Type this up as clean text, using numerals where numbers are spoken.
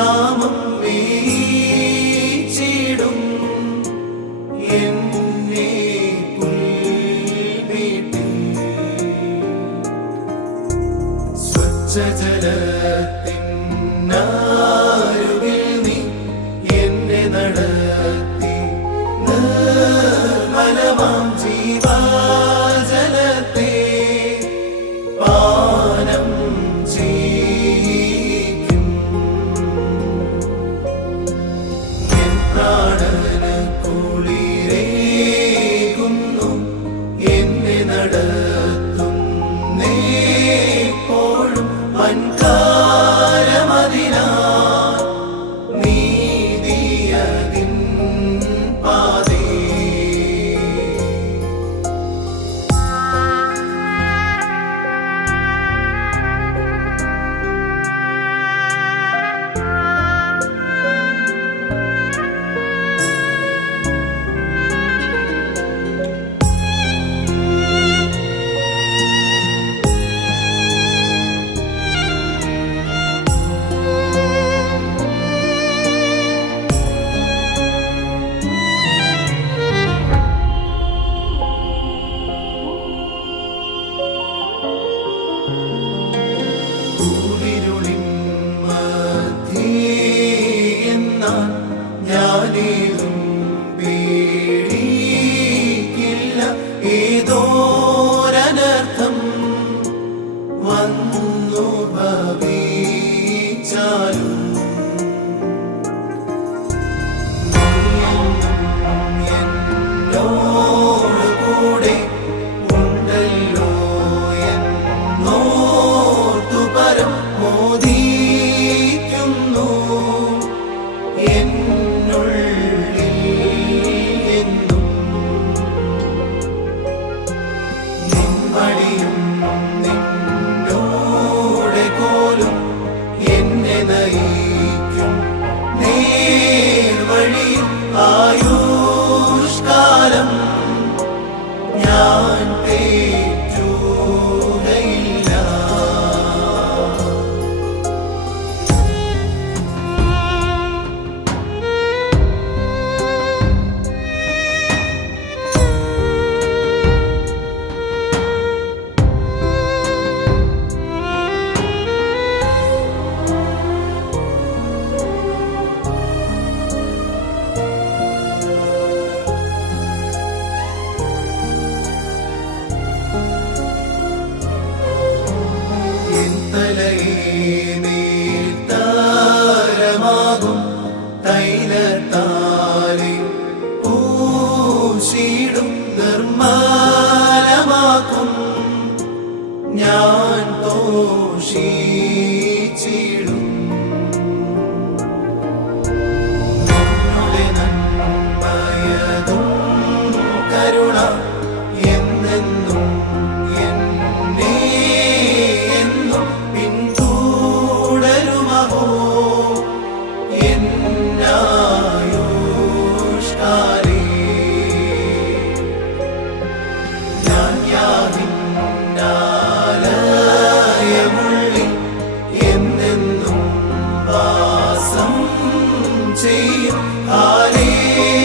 നാമം വീച്ചിടും എന്നെ പുൽമേട്ടിൽ സ്വച്ഛജലത്തിനാരുവിൽ നീ എന്നെ നടത്തി നിർമ്മലമാം ജീവജലത്തെ പാനം ചെയ്യിക്കും. എൻ പ്രാണന് കുളിരേകുന്നു എന്നെ നടത്തുന്നേപ്പോഴും വൻകാരമതിനാൽ നീതിയതിൻ പാതേ. കൂരിരുളിൻ മധ്യേയെന്നാൽ ഞാനേതും പേടിക്കില്ല. ഏതോരനർത്ഥം വന്നു ഭവിച്ചാലും എന്നോട് കൂടെ ഉണ്ടല്ലോ എന്നോർത്തു പരം മോദിക്കുന്നു എന്നുള്ളിൽ എന്നും. നിൻ വഴിയും നിന്നോടെ കോലും എന്നെ നയിക്കും നേർവഴിയിൽ. ആയുഷ്കാലം ഞാൻ തെറ്റുകയില്ല. താരമാകും തൈലത്താലെ പൂശിടും നിർമ്മലമാക്കും ഞാൻ തോഷിച്ചിടും. നിന്നുടെ നന്മയതും കരുണ എന്നെന്നും എന്നെ എന്നും പിന്തുടരുമഹോ എന്നായുഷ്കാലേ. ഞാൻ യാതിന്നാലയമുള്ളിൽ എന്നെന്നും വാസം ചെയ്യും. ഹാലേലൂയ.